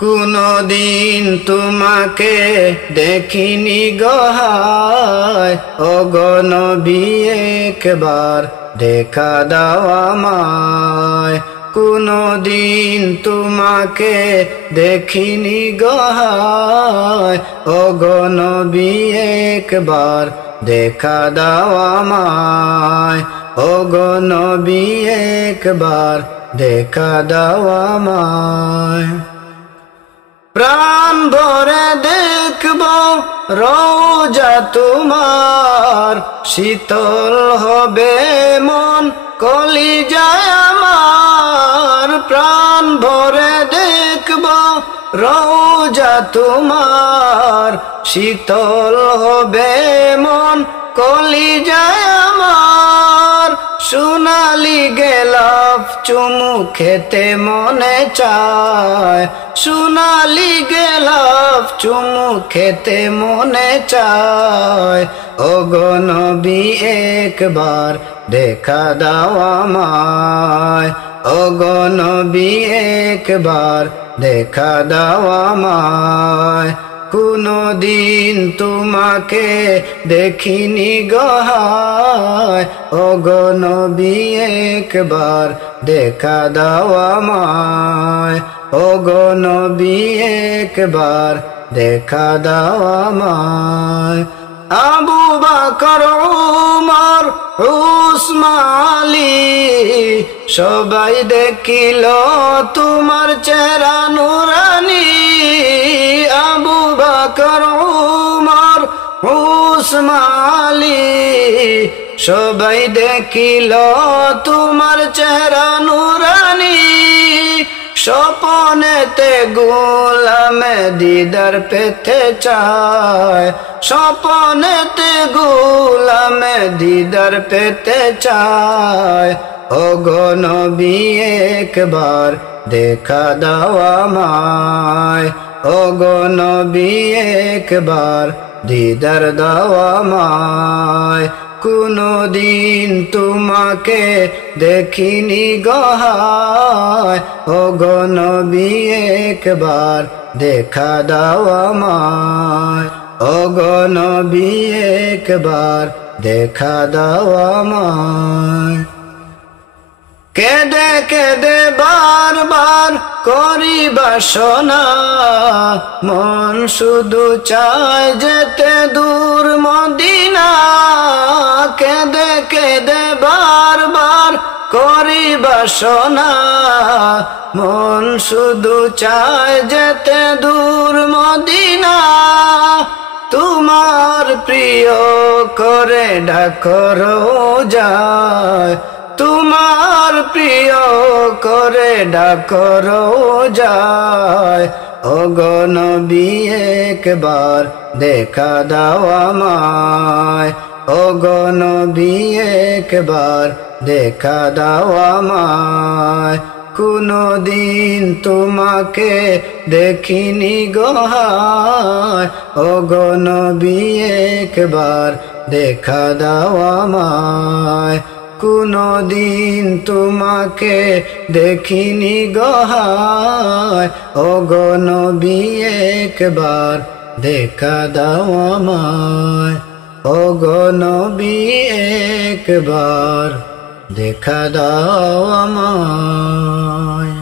কোনদিন তোমাকে দেখিনি গো হায়, ওগো নবী একবার দেখা দাও আমায়। কোনদিন তোমাকে দেখিনি গো হায়, ওগো নবী একবার দেখা দাও আমায়। ওগো নবী একবার দেখা দাও আমায়। প্রাণ ভরে দেখব রওজা তোমার, শীতল হবে মন কলিজায় আমার। প্রাণ ভরে দেখব রওজা তোমার, শীতল হবে মন কলিজায় আমার। সোনালি গোলাপ চুমু খেতে মনে চায়, সোনালি গোলাপ চুমু খেতে মনে চায়। ওগো নবী একবার দেখা দাও আমায়, ওগো নবী একবার দেখা দাও আমায়। কোনদিন তোমাকে দেখিনি গো হায়, ওগো নবী একবার দেখা দাও আমায়। ওগো নবী একবার দেখা দাও আমায়। আবু বকর উমর উসমান আলী সবাই দেখিল তোমার চেহারা নুরানি। আবু বকর উমর উসমান আলী সবাই দেখিল তোমার চেহারা নুরানি। স্বপনেতে গোলামে দিদার পেতে চায়, স্বপনেতে গোলামে দিদার পেতে চায়। ওগো নবী একবার দেখা দাও আমায়, ওগো নবী একবার দিদার দাও আমায়। কোনদিন তোমাকে দেখিনি গো হায়, ওগো নবী একবার দেখা দাও আমায়। ওগো নবী একবার দেখা দাও আমায়। কেঁদে কেঁদে বারবার করি বাসনা, মন শুধু চায় যেতে দূর মদিনা। কেঁদে কেঁদে বারবার করি বাসনা, মন শুধু চায় যেতে দূর মদিনা। তোমার প্রিয় করে ডাকো রোজায়, তোমার প্রিয় করে ডাকো রোজায়। ওগো নবী একবার দেখা দাও আমায়, ওগো নবী একবার দেখা দাও আমায়। কোনদিন তোমাকে দেখিনি গো হায়, ওগো নবী একবার দেখা দাও আমায়। কোনদিন তোমাকে দেখিনি গো হায়, ওগো নবী একবার দেখা দাও আমায়। ওগো নবী একবার দেখা দাও আমায়।